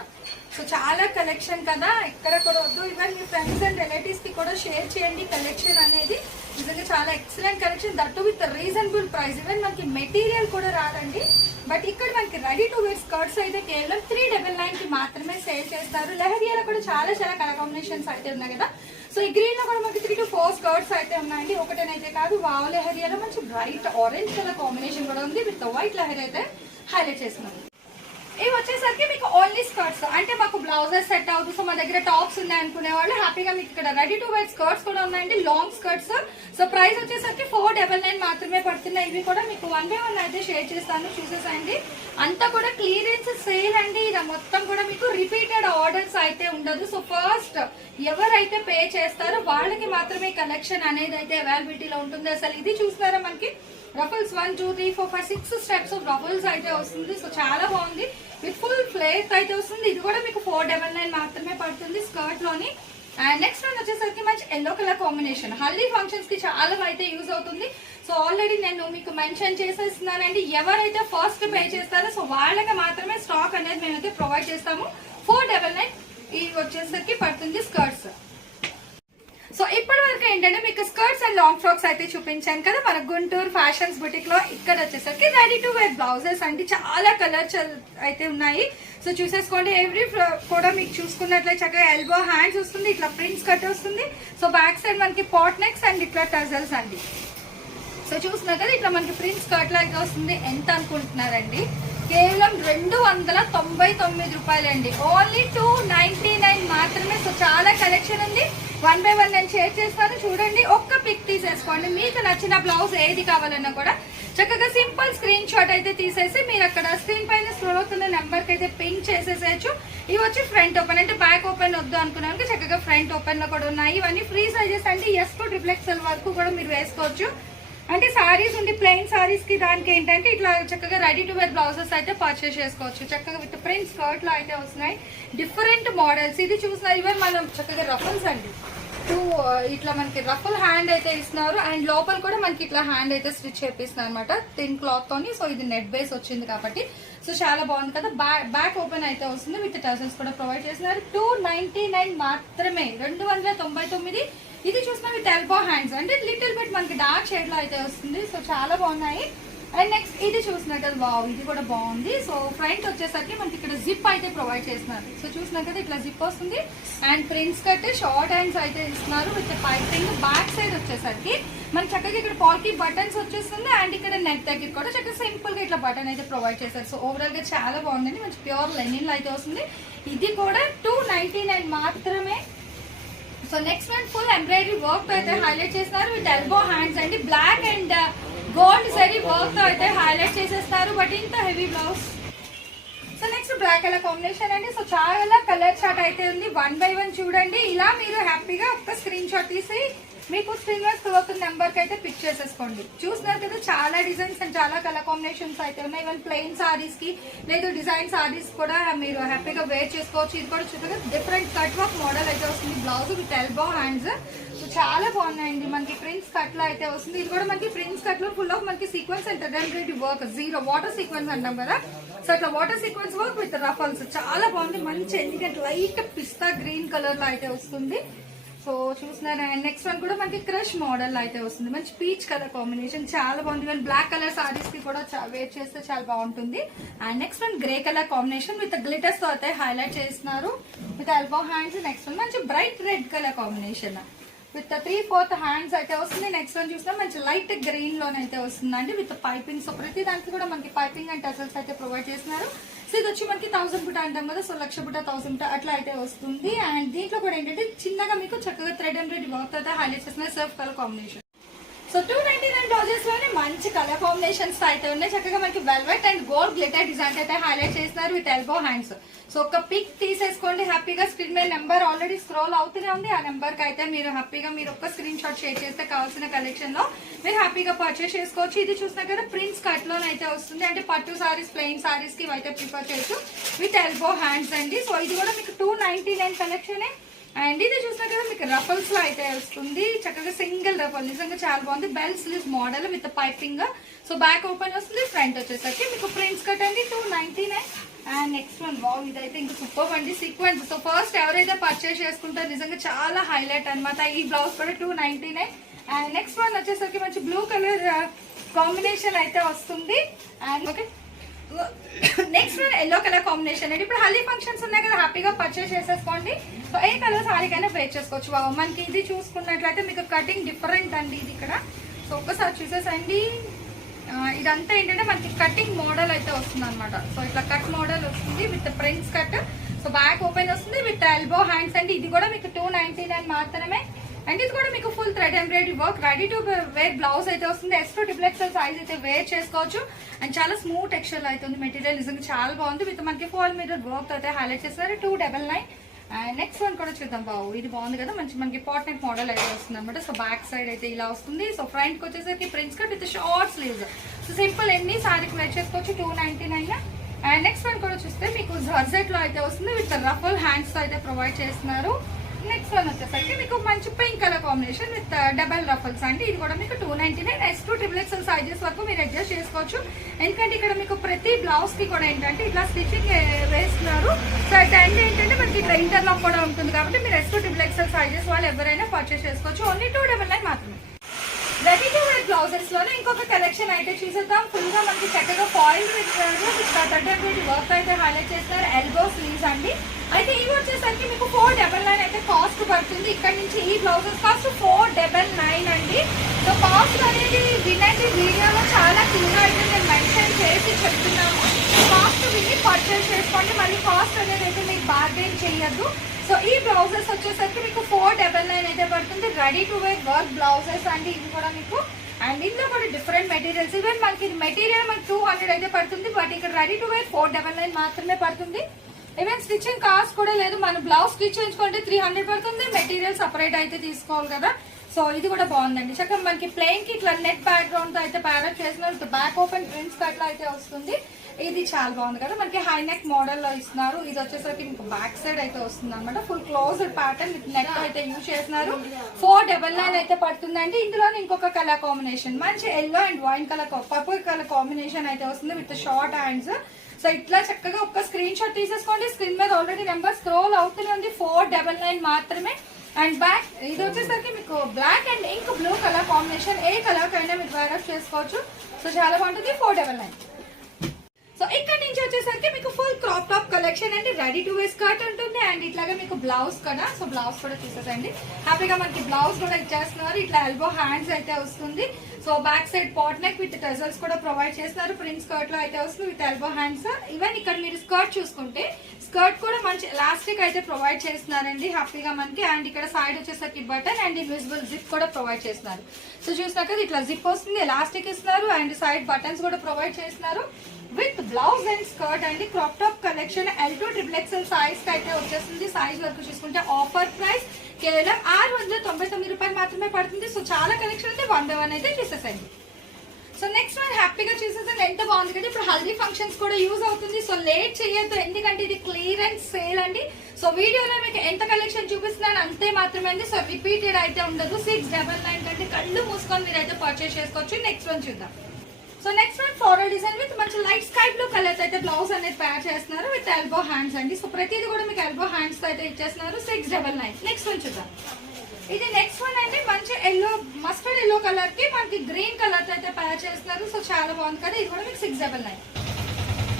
సో చాలా కలెక్షన్ కదా ఎక్కడ కూడా వద్దు. ఈవెన్ మీ ఫ్రెండ్స్ అండ్ రిలేటివ్స్కి కూడా షేర్ చేయండి కలెక్షన్ అనేది. నిజంగా చాలా excellent collection that with reasonable price even మనకి మెటీరియల్ కూడా రాదండి. బట్ ఇక్కడ మనకి రెడీ టు వేర్ స్కర్ట్స్ అయితే కేవలం త్రీ డబల్ నైన్కి మాత్రమే సేల్ చేస్తారు. లెహరియాలో కూడా చాలా చాలా కలర్ కాంబినేషన్స్ అయితే ఉన్నాయి కదా. సో ఈ గ్రీన్లో కూడా మనకి త్రీ టు ఫోర్ స్కర్ట్స్ అయితే ఉన్నాయండి. ఒకటేనైతే కాదు వావ్ లెహరియాలో మంచి బ్రైట్ ఆరెంజ్ కలర్ కాంబినేషన్ కూడా ఉంది. విత్ వైట్ లెహరీ అయితే హైలైట్ చేస్తున్నాం ఇవి వచ్చేసరికి మీకు ఓన్లీ స్కర్ట్స్ అంటే మాకు బ్లౌజెస్ సెట్ అవుతుంది సో మా దగ్గర టాప్స్ ఉన్నాయి అనుకునే వాళ్ళు హ్యాపీగా మీకు ఇక్కడ రెడీ టు వేర్ స్కర్ట్స్ కూడా ఉన్నాయండి లాంగ్ స్కర్ట్స్ సో ప్రైస్ వచ్చేసరికి ఫోర్ డబల్ నైన్ మాత్రమే పడుతున్నాయి. ఇవి కూడా మీకు వన్ బై వన్ అయితే షేర్ చేస్తాను చూసేసండి అంతా కూడా క్లియరెన్స్ సేల్ అండి. ఇది మొత్తం కూడా మీకు రిపీటెడ్ ఆర్డర్స్ అయితే ఉండదు. సో ఫస్ట్ ఎవరైతే పే చేస్తారో వాళ్ళకి మాత్రమే కలెక్షన్ అనేది అయితే అవైలబిలిటీలో ఉంటుంది. అసలు ఇది చూస్తారా మనకి? Ruffles one two three four five six steps of ruffles అయితే వస్తుంది. సో చాలా బాగుంది. విత్ ఫుల్ ఫ్లేట్ అయితే వస్తుంది. ఇది కూడా మీకు ఫోర్ డబల్ నైన్ మాత్రమే పడుతుంది స్కర్ట్లోని. అండ్ నెక్స్ట్ వన్ వచ్చేసరికి మంచి ఎల్లో కలర్ కాంబినేషన్ హల్దీ ఫంక్షన్స్కి చాలా అయితే యూజ్ అవుతుంది. సో ఆల్రెడీ నేను మీకు మెన్షన్ చేసేస్తున్నానండి. ఎవరైతే ఫస్ట్ పే చేస్తారో సో వాళ్ళకి మాత్రమే స్టాక్ అనేది మేమైతే ప్రొవైడ్ చేస్తాము. ఫోర్ డబల్ నైన్ ఇది వచ్చేసరికి పడుతుంది స్కర్ట్స్ సో ఇప్పటి వరకు ఏంటంటే మీకు స్కర్ట్స్ అండ్ లాంగ్ ఫ్రాక్స్ అయితే చూపించాను కదా మన గుంటూరు ఫ్యాషన్స్ బుటిక్లో ఇక్కడ వచ్చేసరికి రెడీ టు వేర్ బ్లౌజెస్ అంటే చాలా కలర్స్ అయితే ఉన్నాయి. సో చూసేసుకోండి ఎవ్రీ కూడా మీకు చూసుకున్నట్లయితే చక్కగా ఎల్బో హ్యాండ్స్ వస్తుంది ఇట్లా ప్రింట్స్ కట్ వస్తుంది. సో బ్యాక్ సైడ్ మనకి పాట్ నెక్స్ అండ్ ఇట్లా టజల్స్ అండి. సో చూస్తున్నారు కదా ఇట్లా మనకి ప్రింట్స్ కట్ లాగా వస్తుంది. ఎంత అనుకుంటున్నారండి? కేవలం రెండు వందల తొంభై తొమ్మిది రూపాయలండి. ఓన్లీ టూ నైన్టీ నైన్ మాత్రమే. సో చాలా కలెక్షన్ ఉంది. వన్ బై వన్ నేను షేర్ చేస్తాను. చూడండి ఒక్క పిక్ తీసేసుకోండి. మీకు నచ్చిన బ్లౌజ్ ఏది కావాలన్నా కూడా చక్కగా సింపుల్ స్క్రీన్ షాట్ అయితే తీసేసి మీరు అక్కడ స్క్రీన్ పైన స్క్రోల్ అవుతున్న నెంబర్కి అయితే పింక్ చేసేసేయచ్చు. ఇవి వచ్చి ఫ్రంట్ ఓపెన్ అంటే బ్యాక్ ఓపెన్ వద్దు అనుకున్నాను చక్కగా ఫ్రంట్ ఓపెన్లో కూడా ఉన్నాయి. ఇవన్నీ ఫ్రీ సైజెస్ అంటే ఎస్ టు ట్రిప్లెక్సెల్ వరకు కూడా మీరు వేసుకోవచ్చు. అంటే సారీస్ ఉండి ప్లెయిన్ సారీస్కి దానికి ఏంటంటే ఇట్లా చక్కగా రెడీ టు వేర్ బ్లౌజెస్ అయితే పర్చేస్ చేసుకోవచ్చు. చక్కగా విత్ ప్రింట్ స్కర్ట్లో అయితే వస్తున్నాయి. డిఫరెంట్ మోడల్స్ ఇది చూసిన ఇవే మనం చక్కగా రఫల్స్ అండి. టూ uh, ఇట్లా మనకి రఫల్ హ్యాండ్ అయితే ఇస్తున్నారు. అండ్ లోపల కూడా మనకి ఇట్లా హ్యాండ్ అయితే స్టిచ్ చేపిస్తున్నారు అనమాట థిన్ క్లాత్ తోని. సో ఇది నెట్ బేస్ వచ్చింది కాబట్టి. సో చాలా బాగుంది కదా. బ్యాక్ బ్యాక్ ఓపెన్ అయితే వస్తుంది. విత్ టజల్స్ కూడా ప్రొవైడ్ చేస్తున్నారు. టూ నైన్టీ నైన్ మాత్రమే. రెండు వందల తొంభై తొమ్మిది ఇది చూసిన విత్ ఎల్బో హ్యాండ్స్. అంటే లిటిల్ బిట్ మనకి డార్క్ షేడ్లో అయితే వస్తుంది. సో చాలా బాగున్నాయి. అండ్ నెక్స్ట్ ఇది చూసినా కదా వావ్ ఇది కూడా బాగుంది. సో ఫ్రంట్ వచ్చేసరికి మనకి ఇక్కడ జిప్ అయితే ప్రొవైడ్ చేస్తున్నారు. సో చూసినా కదా ఇట్లా జిప్ వస్తుంది. And prints cut short hands అయితే ఇస్తున్నారు. విత్ పైపింగ్ బ్యాక్ సైడ్ వచ్చేసరికి మనకి చక్కగా ఇక్కడ పాల్కి బటన్స్ వచ్చేస్తుంది. అండ్ ఇక్కడ నెక్ దగ్గర కూడా చక్కగా సింపుల్గా ఇట్లా బటన్ అయితే ప్రొవైడ్ చేశారు. సో ఓవరాల్గా చాలా బాగుందండి. మంచి ప్యూర్ లెనిన్ అయితే వస్తుంది. ఇది కూడా టూ మాత్రమే. So next one full embroidery వర్క్తో అయితే హైలైట్ చేస్తారు. విత్ ఎల్బో హ్యాండ్స్ అండి. బ్లాక్ అండ్ గోల్డ్ సరీ వర్క్తో అయితే హైలైట్ చేసేస్తారు. బట్ ఇంత heavy blouse so next black colour combination అండి. సో చాలా కలర్ చార్ట్ అయితే ఉంది. వన్ బై వన్ చూడండి. ఇలా మీరు హ్యాపీగా ఒక స్క్రీన్ షాట్ తీసి మీకు స్క్రీన్ మీద నెంబర్కి అయితే పిక్ చేసేసుకోండి. చూసినారు కదా చాలా డిజైన్స్ అండ్ చాలా కలర్ కాంబినేషన్స్ అయితే ఉన్నాయి. ఈవెన్ ప్లెయిన్ సారీస్కి లేదు డిజైన్ సారీస్ కూడా మీరు హ్యాపీగా వేర్ చేసుకోవచ్చు. ఇది కూడా చూడగా డిఫరెంట్ కట్ వర్క్ మోడల్ అయితే వస్తుంది. Blouse with elbow hands so చాలా బాగున్నాయండి. మనకి ప్రిన్స్ కట్లో అయితే వస్తుంది. ఇది కూడా మనకి ప్రిన్స్ కట్లో ఫుల్ ఆఫ్ మనకి sequence and embroidery work zero water sequence అంటాం కదా. సో అట్లా water sequence work with ruffles చాలా బాగుంది. మంచి ఎందుకంటే లైట్ పిస్తా గ్రీన్ కలర్లో అయితే వస్తుంది. సో చూసినారా అండ్ నెక్స్ట్ వన్ కూడా మనకి క్రష్ మోడల్ అయితే వస్తుంది. మంచి పీచ్ కలర్ కాంబినేషన్ చాలా బాగుంది. అండ్ బ్లాక్ కలర్ సారీస్కి కూడా వేర్ చేస్తే చాలా బాగుంటుంది. And next one grey colour combination with గ్లిటర్స్తో అయితే హైలైట్ చేస్తున్నారు. With elbow hands next one మంచి bright red colour combination with three fourth hands అయితే వస్తుంది. నెక్స్ట్ వన్ చూసినా మంచి లైట్ గ్రీన్ లోనైతే వస్తుందండి. విత్ పైపింగ్ సో ప్రతి దానికి కూడా మనకి పైపింగ్ అండ్ టసల్స్ అయితే ప్రొవైడ్ చేస్తున్నారు. సో ఇది వచ్చి మనకి థౌసండ్ బుట్ట అంటాం కదా సో లక్ష బుట్ట థౌసండ్ బుట్ట అట్లా అయితే వస్తుంది. అండ్ దీంట్లో కూడా ఏంటంటే చిన్నగా మీకు చక్కగా థ్రెడ్ అండ్ రెడ్ వర్క్ అయితే హైలైట్ చేస్తున్నారు surf colour combination so two ninety nine బ్లౌజెస్లోనే మంచి కలర్ కాంబినేషన్స్ అయితే ఉన్నాయి. చక్కగా మనకి velvet and gold glitter design అయితే హైలైట్ చేస్తున్నారు విత్ ఎల్బో హ్యాండ్స్ సో ఒక పిక్ తీసేసుకోండి. హ్యాపీగా స్క్రీన్ మీద నెంబర్ ఆల్రెడీ స్క్రోల్ అవుతూనే ఉంది. ఆ నెంబర్కి అయితే మీరు హ్యాపీగా మీరు ఒక్క స్క్రీన్ షాట్ షేర్ చేస్తే కావాల్సిన కలెక్షన్లో మీరు హ్యాపీగా పర్చేస్ చేసుకోవచ్చు. ఇది చూసినా కదా ప్రింట్స్ కట్లోనే అయితే వస్తుంది. అంటే పట్టు సారీస్ ప్లెయిన్ సారీస్కి అయితే ప్రిఫర్ చేయొచ్చు. విత్ ఎల్బో హ్యాండ్స్ అండి. సో ఇది కూడా మీకు two ninety nine collection and ఇది చూసినా కదా మీకు రఫల్స్లో అయితే వస్తుంది. చక్కగా సింగిల్ రఫల్ నిజంగా చాలా బాగుంది. Bell sleeve model with piping. So back open వస్తుంది ఫ్రంట్ వచ్చేసరికి మీకు ప్రింట్స్ కట్ అండి two ninety nine and next one బాగు ఇదైతే ఇంకా సూపర్ అండి. సీక్వెన్స్ సో ఫస్ట్ ఎవరైతే పర్చేస్ చేసుకుంటారో నిజంగా చాలా హైలైట్ అనమాట ఈ బ్లౌజ్ కూడా two ninety nine and next one వచ్చేసరికి మంచి బ్లూ కలర్ కాంబినేషన్ అయితే వస్తుంది. And okay next yellow colour combination అండి ఇప్పుడు హల్దీ ఫంక్షన్స్ ఉన్నాయి కదా హ్యాపీగా పర్చేస్ చేసేసుకోండి. సో ఏ కలర్ సారీకైనా వేర్ చేసుకోవచ్చు. బాబు మనకి ఇది చూసుకున్నట్లయితే మీకు కటింగ్ డిఫరెంట్ అండి ఇది ఇక్కడ. సో ఒక్కసారి చూసేసండి. ఇదంతా ఏంటంటే మనకి కటింగ్ మోడల్ అయితే వస్తుంది అనమాట సో ఇట్లా కట్ మోడల్ వస్తుంది with prints cut so back open వస్తుంది విత్ ఎల్బో హ్యాండ్స్ అండి. ఇది కూడా మీకు టూ నైన్టీ నైన్ మాత్రమే. అండ్ ఇది కూడా మీకు full thread embroidery work ready to wear blouse అయితే వస్తుంది. S to triple XL size అయితే వేర్ చేసుకోవచ్చు. అండ్ చాలా స్మూత్ టెక్స్చర్ అయితే ఉంది మెటీరియల్ నిజంగా చాలా బాగుంది. విత్ మనకి ఫోర్ మీటర్ వర్క్ అయితే హైలైట్ చేస్తారు two double nine and next one కూడా చూద్దాం బాబు. ఇది బాగుంది కదా. మంచి మనకి పాట్ మోడల్ అయితే వస్తుంది అనమాట సో బ్యాక్ సైడ్ అయితే ఇలా వస్తుంది. సో ఫ్రంట్కి వచ్చేసరికి prints cut with short sleeves so simple ఎన్ని సారీకి వేర్ చేసుకోవచ్చు? Two ninety nine and next one కూడా చూస్తే మీకు జర్జెట్లో అయితే వస్తుంది. విత్ రఫల్ హ్యాండ్స్ అయితే ప్రొవైడ్ చేస్తున్నారు. నెక్స్ట్ వన్ వచ్చేసరికి మీకు మంచి pink colour combination with double ruffles అండి. ఇది కూడా మీకు two ninety nine S to triple XL sizes వరకు మీరు అడ్జస్ట్ చేసుకోవచ్చు. ఎందుకంటే ఇక్కడ మీకు ప్రతి బ్లౌజ్కి కూడా ఏంటంటే ఇట్లా స్టిచ్చింగ్ వేస్తున్నారు. సో అట్ ఎండ్ ఏంటంటే మనకి ఇట్లా ఇంటర్లాక్ కూడా ఉంటుంది కాబట్టి మీరు S to triple XL sizes వాళ్ళు ఎవరైనా పర్చేస్ చేసుకోవచ్చు. ఓన్లీ టూ డబల్ నైన్ మాత్రమే. రెడీ టు వేర్ బ్లౌజెస్లోనే ఇంకొక కలెక్షన్ అయితే చూసేద్దాం. ఫుల్గా మనకి చక్కగా ఫాయిల్ థర్టీ వర్క్ అయితే హైలైట్ చేస్తారు. ఎల్బో స్లీవ్స్ అండి. అయితే ఇవి వచ్చేసరికి మీకు ఫోర్ డబల్ నైన్ అయితే కాస్ట్ పడుతుంది. ఇక్కడ నుంచి ఈ blouses cost four double nine అండి. సో కాస్ట్ అనేది వినండి వీడియోలో చాలా క్లియర్ అయితే నేను మెన్షన్ చేసి చెప్తున్నాము కాస్ట్ తీసుకోండి మళ్ళీ కాస్ట్ అనేది అయితే మీకు బార్గెన్ చేయొద్దు. సో ఈ బ్లౌజెస్ వచ్చేసరికి మీకు ఫోర్ డబల్ నైన్ అయితే పడుతుంది. Ready to wear work blouses అండి. ఇవి కూడా మీకు. అండ్ ఇందులో కూడా డిఫరెంట్ మెటీరియల్స్ ఈవెన్ మనకి మెటీరియల్ మనకి టూ హండ్రెడ్ అయితే పడుతుంది. బట్ ఇక్కడ ready to wear four double nine మాత్రమే పడుతుంది. ఈవెన్ స్టిచ్చింగ్ కాస్ట్ కూడా లేదు. మన బ్లౌజ్ స్టిచ్ చేయించుకుంటే త్రీ హండ్రెడ్ పడుతుంది. మెటీరియల్ సపరేట్ అయితే తీసుకోవాలి కదా. సో ఇది కూడా బాగుందండి. చక్కగా మనకి ప్లెయిన్కి ఇట్లా నెట్ బ్యాక్గ్రౌండ్తో అయితే ప్యారెట్ చేసిన బ్యాక్ ఓపెన్ ప్రింట్స్ అట్లా అయితే వస్తుంది. ఇది చాలా బాగుంది కదా. మనకి హై నెక్ మోడల్లో ఇస్తున్నారు. ఇది వచ్చేసరికి మీకు బ్యాక్ సైడ్ అయితే వస్తుంది అనమాట full closed pattern with neck అయితే యూజ్ చేస్తున్నారు. ఫోర్ డబల్ నైన్ అయితే పడుతుందండి. ఇందులో ఇంకొక కలర్ కాంబినేషన్ మంచి yellow and wine colour purple colour combination అయితే వస్తుంది విత్ షార్ట్ హ్యాండ్స్ సో ఇట్లా చక్కగా ఒక స్క్రీన్ షాట్ తీసేసుకోండి. స్క్రీన్ మీద ఆల్రెడీ నెంబర్ స్క్రోల్ అవుతూనే ఉంది. ఫోర్ డబల్ నైన్ మాత్రమే. అండ్ బ్యాక్ ఇది వచ్చేసరికి మీకు black and ink blue colour combination A colour కైనా మీకు వేరఫ్ చేసుకోవచ్చు. సో చాలా బాగుంటుంది. ఫోర్ డబల్ నైన్ సో ఇక్కడ నుంచి వచ్చేసరికి మీకు ఫుల్ క్రాప్ టాప్ కలెక్షన్ అండి. రెడీ టు వేర్ స్కర్ట్ ఉంటుంది అండ్ ఇట్లాగా మీకు బ్లౌజ్ కదా. సో బ్లౌజ్ కూడా చూసేసండి హ్యాపీగా మనకి బ్లౌజ్ కూడా ఇచ్చేస్తున్నారు. ఇట్లా ఎల్బో హ్యాండ్స్ అయితే వస్తుంది. So back side boat neck with tassels కూడా ప్రొవైడ్ చేస్తున్నారు. ప్రింట్ స్కర్ట్లో అయితే వస్తుంది విత్ ఎల్బో హ్యాండ్స్ ఈవెన్ ఇక్కడ మీరు స్కర్ట్ చూసుకుంటే స్కర్ట్ కూడా మంచి ఎలాస్టిక్ అయితే ప్రొవైడ్ చేస్తున్నారండి హ్యాపీగా మనకి. అండ్ ఇక్కడ సైడ్ వచ్చేసరికి బటన్ అండ్ ఇన్విజిబుల్ జిప్ కూడా ప్రొవైడ్ చేస్తున్నారు. సో చూసినాక ఇట్లా జిప్ వస్తుంది ఎలాస్టిక్ ఇస్తున్నారు. అండ్ సైడ్ బటన్స్ కూడా ప్రొవైడ్ చేస్తున్నారు. విత్ బ్లౌజ్ అండ్ స్కర్ట్ అండి. Crop top collection L to triple XL size అయితే వచ్చేసింది సైజ్ వరకు చూసుకుంటే ఆఫర్ ప్రైస్ కేవలం ఆరు వందల తొంభై తొమ్మిది రూపాయలు మాత్రమే పడుతుంది. సో చాలా కలెక్షన్ అయితే వన్ బై వన్ అయితే చూసేసండి సో నెక్స్ట్ వన్ హ్యాపీగా చూసేసాను ఎంత బాగుంది కదా. ఇప్పుడు హల్దీ ఫంక్షన్స్ కూడా యూజ్ అవుతుంది. సో లేట్ చేయొద్దు. ఎందుకంటే ఇది క్లియరెన్స్ సేల్ అండి. సో వీడియోలో మీకు ఎంత కలెక్షన్ చూపిస్తున్నాను అంతే మాత్రమే అండి. సో రిపీటెడ్ అయితే ఉండదు. సిక్స్ డబల్ నైన్ కంటే కళ్ళు మూసుకొని మీరైతే అయితే పర్చేస్ చేసుకోవచ్చు. నెక్స్ట్ వన్ చూద్దాం. So next one forward design with మంచి లైట్ స్కై బ్లూ కలర్స్ అయితే బ్లౌజ్ అనేది తయారు చేస్తున్నారు విత్ ఎల్బో హ్యాండ్స్ అండి. సో ప్రతిది కూడా మీకు ఎల్బో హ్యాండ్స్ అయితే ఇచ్చేస్తున్నారు. Six double nine next one చూద్దాం. ఇది నెక్స్ట్ వన్ అండి. మంచి ఎల్లో మస్టర్డ్ ఎల్లో కలర్కి మనకి గ్రీన్ కలర్ అయితే తయారు చేస్తున్నారు. సో చాలా బాగుంది కదా. ఇది కూడా మీకు six double nine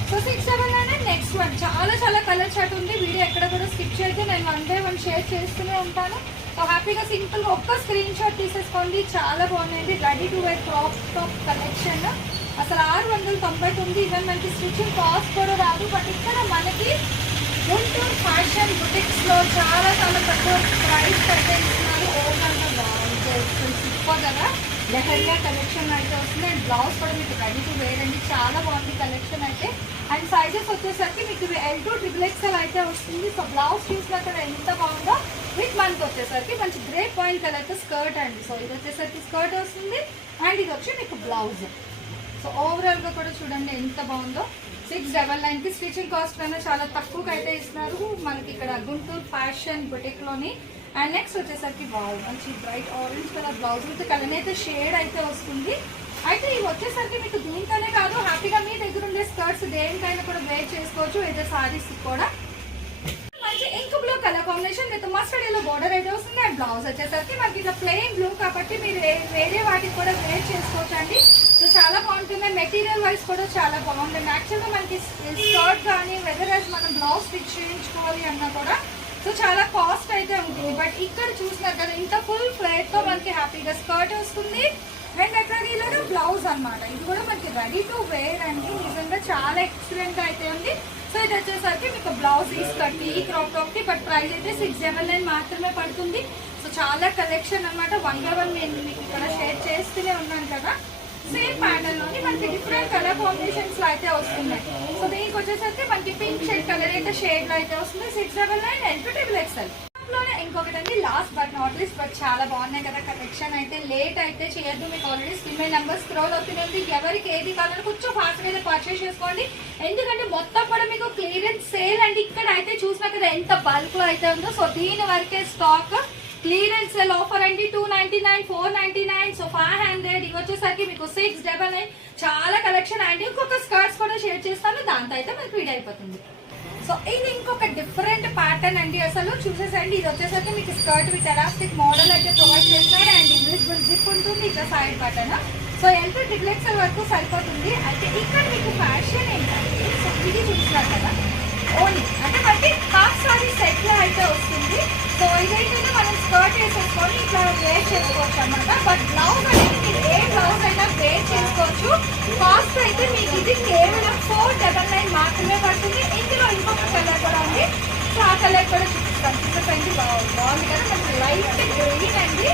so six seven nine next one చాలా చాలా కలర్ షర్ట్ ఉంది. వీడియో ఎక్కడ కూడా స్కిప్ చేయొద్దు. నేను వన్ బై వన్ షేర్ చేస్తూనే ఉంటాను. సో హ్యాపీగా సింపుల్ ఒక్క స్క్రీన్ షాట్ తీసేసుకోండి. చాలా బాగున్నాయండి ready to wear crop top collection అసలు ఆరు వందల తొంభై తొమ్మిది ఈవెన్ మనకి స్టిచ్చింగ్ కాస్ట్ కూడా రాదు. బట్ ఇక్కడ మనకి గుంటూరు ఫ్యాషన్ బుటిక్స్లో చాలా చాలా తక్కువ ప్రైస్ అయితే ఇస్తున్నారు బాగుంది. సూపర్ కదా? లెహరియా కలెక్షన్ అయితే వస్తుంది. అండ్ బ్లౌజ్ కూడా మీకు రెడీ టు వేర్ అండి. చాలా బాగుంది కలెక్షన్ అయితే. అండ్ సైజెస్ వచ్చేసరికి మీకు ఎల్ టూ ట్రిపుల్ ఎక్స్ఎల్ అయితే వస్తుంది. సో బ్లౌజ్ చూసినా కూడా ఎంత బాగుందో విత్ మనకి వచ్చేసరికి మంచి గ్రే పాయింట్ కలర్ అయితే స్కర్ట్ అండి. సో ఇది వచ్చేసరికి స్కర్ట్ వస్తుంది. అండ్ ఇది వచ్చి మీకు బ్లౌజ్ సో ఓవరాల్గా కూడా చూడండి ఎంత బాగుందో. సిక్స్ డబల్ నైన్కి స్టిచింగ్ కాస్ట్ కన్నా చాలా తక్కువగా అయితే ఇస్తున్నారు. మనకి ఇక్కడ గుంటూరు ఫ్యాషన్ బుటిక్లోని అండ్ నెక్స్ట్ వచ్చేసరికి బాగు మంచి bright orange colour blouse with colour అయితే షేడ్ అయితే వస్తుంది. అయితే ఇవి వచ్చేసరికి మీకు దీనికనే కాదు హ్యాపీగా మీ దగ్గర ఉండే స్కర్ట్స్ దేనికైనా కూడా వేర్ చేసుకోవచ్చు ఏదో సారీస్ కూడా. మంచి ink blue colour combination with mustard yellow border అయితే వస్తుంది. అండ్ బ్లౌజ్ వచ్చేసరికి మనకి ఇట్లా ప్లెయిన్ బ్లూ కాబట్టి మీరు వేరే వాటికి కూడా వేర్ చేసుకోవచ్చు అండి సో చాలా బాగుంటుంది. మెటీరియల్ వైజ్ కూడా చాలా బాగుంటుంది యాక్చువల్గా మనకి స్కర్ట్ కానీ వెదర్ as మనం బ్లౌజ్ స్టిచ్ చేయించుకోవాలి అన్నా కూడా సో చాలా కాస్ట్ అయితే ఉంటుంది. బట్ ఇక్కడ చూసినారు కదా ఇంత ఫుల్ ఫ్లేట్తో మనకి హ్యాపీగా స్కర్ట్ వస్తుంది. అండ్ అక్కడ ఇలాగా బ్లౌజ్ అనమాట ఇది కూడా మనకి రెడీ టు వేర్ అండి. నిజంగా చాలా ఎక్సలెంట్ అయితే ఉంది. సో ఇది వచ్చేసరికి మీకు బ్లౌజ్ ఈ ఈ క్రాప్ టాప్కి బట్ ప్రైస్ అయితే సిక్స్ డబల్ నైన్ మాత్రమే పడుతుంది. సో చాలా కలెక్షన్ అన్నమాట. వన్ బై వన్ నేను మీకు ఇక్కడ షేర్ చేస్తూనే ఉన్నాను కదా. సేమ్ ప్యాటర్న్లోని మనకి డిఫరెంట్ కలర్ కాంబినేషన్స్లో అయితే వస్తున్నాయి. సో దీనికి వచ్చేసరికి మనకి పింక్ షేడ్ కలర్ అయితే షేడ్లో అయితే వస్తుంది. Six double nine L to triple XL ఇంకొకటి అండి. Last but not least but చాలా బాగున్నాయి కదా కలెక్షన్ అయితే. లేట్ అయితే చేయొద్దు. మీకు ఆల్రెడీ స్క్రీన్ నెంబర్ స్క్రోల్ అవుతుంది ఎవరికి ఏది కావాలని కొంచెం ఫాస్ట్గా అయితే పర్చేస్ చేసుకోండి. ఎందుకంటే మొత్తం కూడా మీకు క్లియరెన్స్ సేల్ అండి. ఇక్కడ అయితే చూసినా కదా ఎంత బల్క్లో అయితే ఉందో. సో దీని వరకే స్టాక్ క్లియరెన్స్ సేల్ ఆఫర్ అండి. Two ninety nine four ninety nine so five hundred ఇవి వచ్చేసరికి మీకు సిక్స్ డబల్ నైన్ చాలా కలెక్షన్ అండి. ఇంకొక స్కర్ట్స్ కూడా షేర్ చేస్తాను. దాంతో అయితే మనకు వీడ్ అయిపోతుంది. సో ఇది ఇంకొక డిఫరెంట్ ప్యాటర్న్ అండి. అసలు చూసేసండి. ఇది వచ్చేసరికి మీకు స్కర్ట్ విత్ ఎలాస్టిక్ మోడల్ అయితే ప్రొవైడ్ చేస్తారు అండ్ ఇన్విజిబుల్ జిప్ ఉంటుంది. ఇక సైడ్ బటన్ సో ఎంత ట్రిప్లెక్సల్ వరకు సరిపోతుంది. అయితే ఇక్కడ మీకు ఫ్యాషన్ ఏంటంటే సో ఇది చూస్తున్నారు కదా. ఓన్లీ అంటే మనకి హాఫ్ సారీ సెట్లో అయితే వస్తుంది. సో ఇదైతే మనం స్కర్ట్ వేసేసుకొని ఇట్లా వేర్ చేసుకోవచ్చు అనమాట బట్ బ్లౌజ్ అనేది మీరు ఏ బ్లౌజ్ అయినా వేర్ చేసుకోవచ్చు. కాస్ట్ అయితే మీకు ఇది కేవలం ఫోర్ డబల్ నైన్ మాత్రమే పడుతుంది. ఇందులో ఇంకొక చూపిస్తాం బా- బాగుంది. కదా? మనకి లైట్ గ్రీన్ అండి.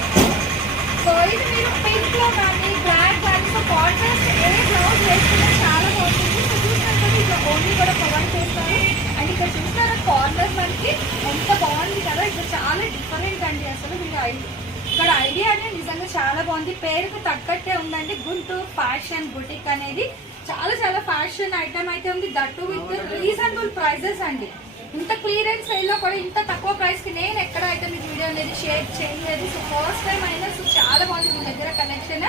సో ఇది మీరు పింక్లో కానీ బ్లాక్ కానీ సో కాంట్రాస్ట్ ఏ బ్లౌజ్ వేసుకుంటే చాలా బాగుంటుంది. సో చూసినట్టు ఇట్లా ఓన్లీ కూడా ప్రొవైడ్ చేస్తారు. ఇక్కడ చూస్తారా కార్నర్ మనకి ఎంత బాగుంది కదా? ఇక్కడ చాలా డిఫరెంట్ అండి అసలు మీకు ఐడియా ఇక్కడ ఐడియా అనేది నిజంగా చాలా బాగుంది. పేరుకు తగ్గట్టే ఉందండి. గుంటూరు ఫ్యాషన్ బుటిక్ అనేది చాలా చాలా ఫ్యాషన్ ఐటమ్ అయితే ఉంది. దట్టు విత్ రీజనబుల్ ప్రైజెస్ అండి. ఇంత క్లియరెన్స్ సేల్ కూడా ఇంత తక్కువ ప్రైస్కి నేను ఎక్కడ అయితే మీకు వీడియో అనేది షేర్ చేయలేదు. సో ఫస్ట్ టైం అయినా సో చాలా బాగుంది. మీ దగ్గర కనెక్షన్